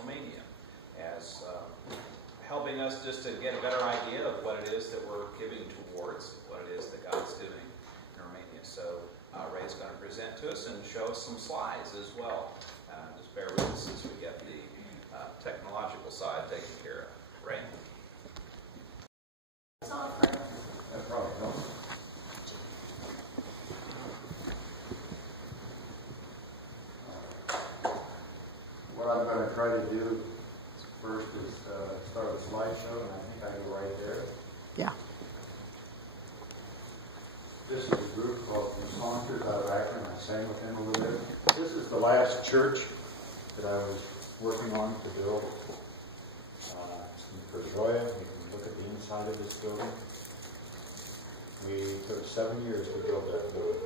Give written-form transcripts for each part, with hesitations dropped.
Romania, as helping us just to get a better idea of what it is that we're giving towards, what it is that God's doing in Romania. So Ray's going to present to us and show us some slides as well. Just bear with us as we get the technological side taken care of. Ray? No problem. What I'm going to try to do first is start a slideshow, and I think I go right there. Yeah. This is a group called Smythe out of Akron. I sang with them a little bit. This is the last church that I was working on to build. It's in Perzoya. You can look at the inside of this building. We took 7 years to build that building.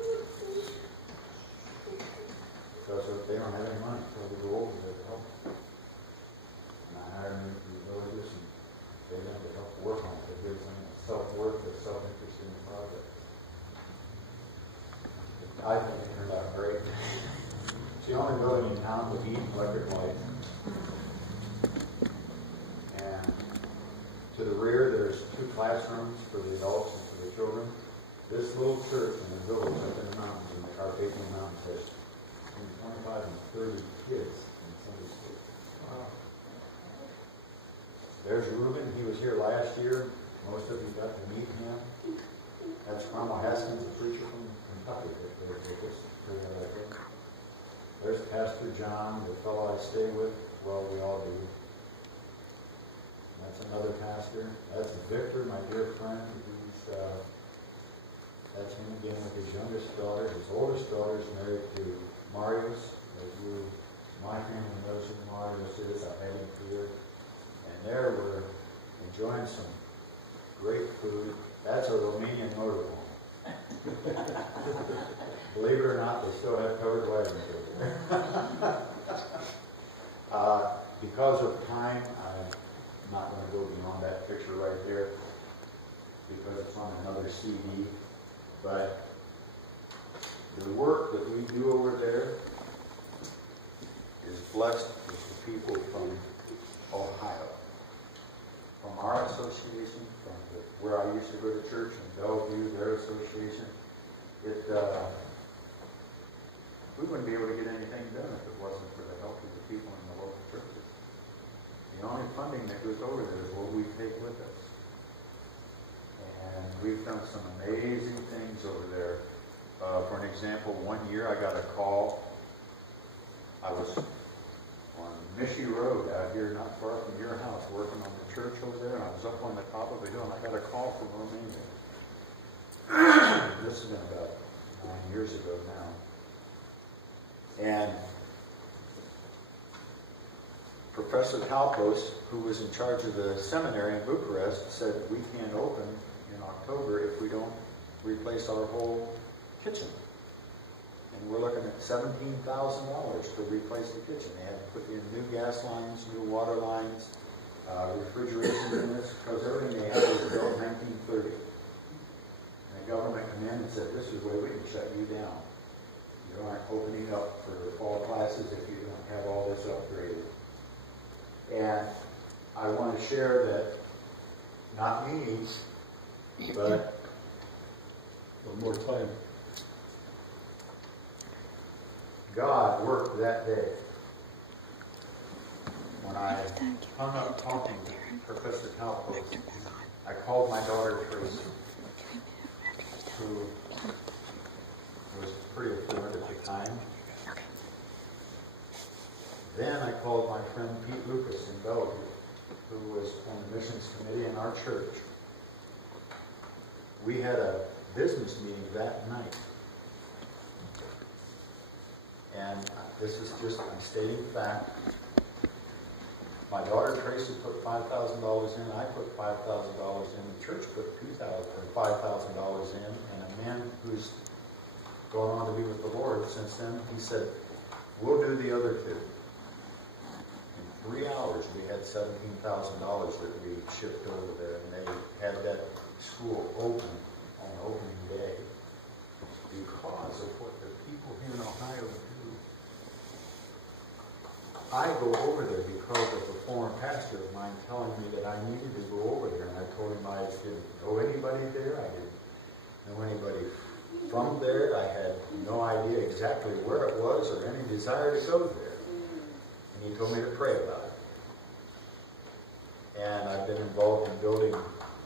Because they don't have any money, so we go over there to help. And I hired them from the villages and they them to help work on it. It gives them a self-worth, a self-interest in the project. I think it turned out great. It's the only building in town with heat and electric light. And to the rear, there's 2 classrooms for the adults and for the children. This little church in the village up in the mountains, in the Carpathian Mountains, has 25 and 30 kids in Sunday school. Wow. There's Reuben. He was here last year. Most of you got to meet him. That's Cromwell Haskins, a preacher from Kentucky. There's Pastor John, the fellow I stay with. Well, we all do. That's another pastor. That's Victor, my dear friend. That's him again with his youngest daughter. His oldest daughter is married to Marius. My family knows who Marius is. I've had him here. And there we're enjoying some great food. That's a Romanian motorhome. Believe it or not, they still have covered wagons over there. Because of time, I'm not going to go beyond that picture right there because it's on another CD. But the work that we do over there is blessed with the people from Ohio, from our association, from where I used to go to church in Bellevue, their association. We wouldn't be able to get anything done if it wasn't for the help of the people in the local churches. The only funding that goes over there is what we take with us. And we've done some amazing things over there. For an example, one year I got a call. I was on Mishi Road out here, not far from your house, working on the church over there, and I was up on the top of a hill, and I got a call from Romania. This has been about 9 years ago now. And Professor Talpos, who was in charge of the seminary in Bucharest, said we can't open in October if we don't replace our whole kitchen. And we're looking at $17,000 to replace the kitchen. They had to put in new gas lines, new water lines, refrigeration units, because everything they had was built in 1930. And the government came in and said, this is where we can shut you down. You aren't opening up for fall classes if you don't have all this upgraded. And I want to share that, not me, but one more time. God worked that day. When I hung up talking to Professor Talpos, I called my daughter Tracy, who was pretty affluent at the time. Then I called my friend Pete Lucas in Bellevue, who was on the missions committee in our church. We had a business meeting that night. And this is just, I'm stating fact. My daughter Tracy put $5,000 in, I put $5,000 in, the church put $5,000 in, and a man who's gone on to be with the Lord since then, he said, we'll do the other two. In 3 hours, we had $17,000 that we shipped over there, and they had that school open on opening day because of what the people here in Ohio do. I go over there because of a former pastor of mine telling me that I needed to go over there. And I told him I didn't know anybody there. I didn't know anybody from there. I had no idea exactly where it was or any desire to go there. And he told me to pray about it. And I've been involved in building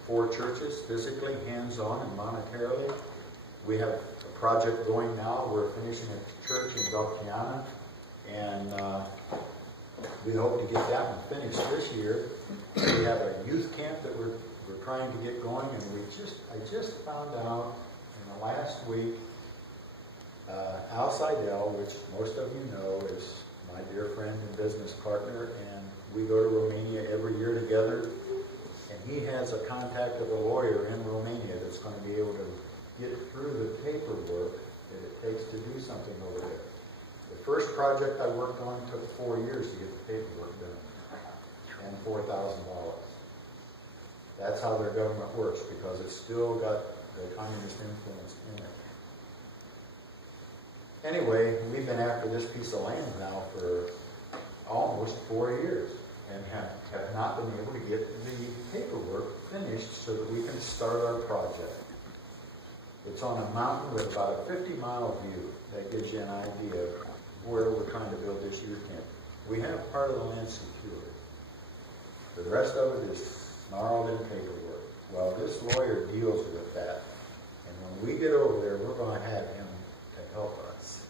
4 churches, physically, hands-on, and monetarily. We have a project going now. We're finishing a church in Belkiana, and we hope to get that one finished this year. We have a youth camp that we're trying to get going, and I just found out in the last week, Al Seidel, which most of you know, is my dear friend and business partner, and we go to Romania every year together. And he has a contact of a lawyer in Romania that's going to be able to get through the paperwork that it takes to do something over there. The first project I worked on took 4 years to get the paperwork done, and $4,000. That's how their government works, because it's still got the communist influence in it. Anyway, we've been after this piece of land now for almost 4 years, and have not been able to get the paperwork finished so that we can start our project. It's on a mountain with about a 50-mile view. That gives you an idea of where we're trying to build this youth camp. We have part of the land secured. The rest of it is snarled in paperwork. Well, this lawyer deals with that. And when we get over there, we're going to have him to help us.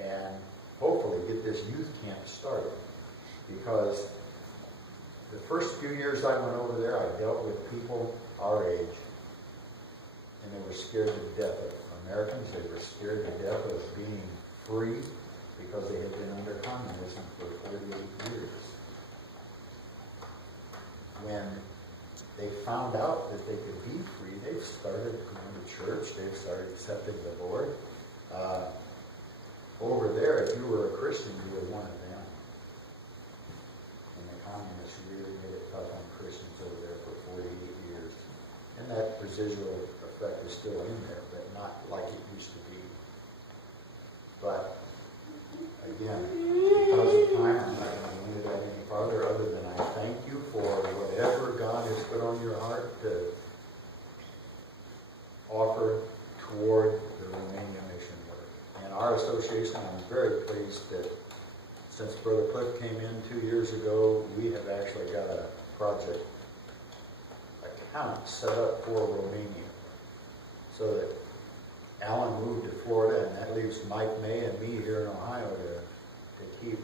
And hopefully get this youth camp started. Because the first few years I went over there, I dealt with people our age, and they were scared to death of Americans. They were scared to death of being free because they had been under communism for 48 years. When they found out that they could be free, they've started going to church. They've started accepting the Lord. Over there, if you were a Christian, you were one of them. And the communists really made it tough on Christians over there for 48 years. And that residual effect is still in there, but not like it used to be. But, again, because of time, I'm not going to go into that any farther, other than I thank you for whatever God has put on your heart to offer toward the Romania mission work. And our association, I'm very pleased that since Brother Cliff came in 2 years ago, we have actually got a project account set up for Romania. So that Alan moved to Florida, and that leaves Mike May and me here in Ohio to keep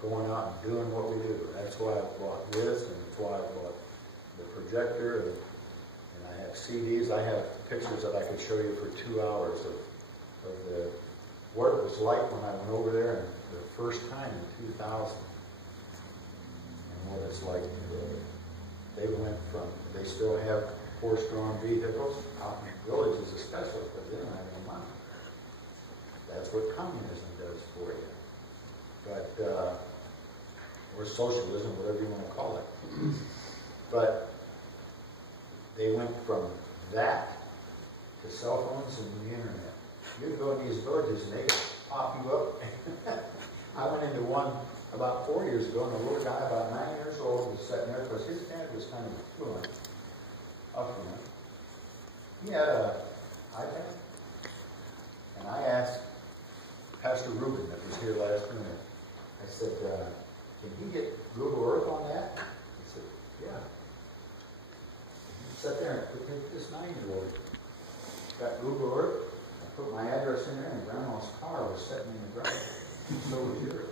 going out and doing what we do. That's why I bought this, and that's why I bought the projector, and I have CDs. I have pictures that I could show you for 2 hours of what it was like when I went over there and the first time in 2000, and what it's like. They still have horse-drawn vehicles out in the villages, especially because they don't have any money. That's what communism does for you. But, or socialism, whatever you want to call it. But they went from that to cell phones and the internet. You go in these villages and they pop you up. I went into one about 4 years ago, and a little guy about 9 years old was sitting there because his dad was kind of affluent. He had an iPad, and I asked Pastor Reuben that was here last minute. I said, "Can he get Google Earth on that?" He said, "Yeah." He sat there and took this 9-year-old, got Google Earth. I put my address in there, and Grandma's car was sitting in the driveway. So was yours.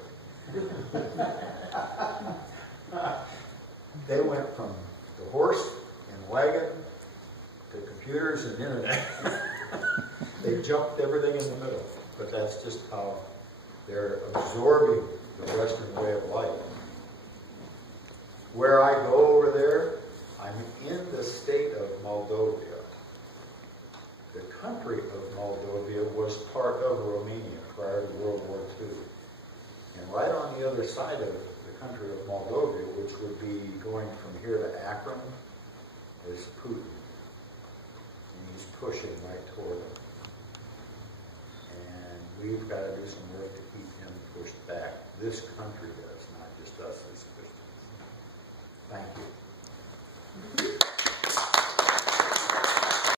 They went from the horse and wagon to computers and internet. They jumped everything in the middle. But that's just how they're absorbing the Western way of life. Where I go over there, I'm in the state of Moldova. The country of Moldova was part of Romania prior to World War II. And right on the other side of the country of Moldova, which would be going from here to Akron, is Putin. And he's pushing right toward them. And we've got to do some work to keep him pushed back. This country does.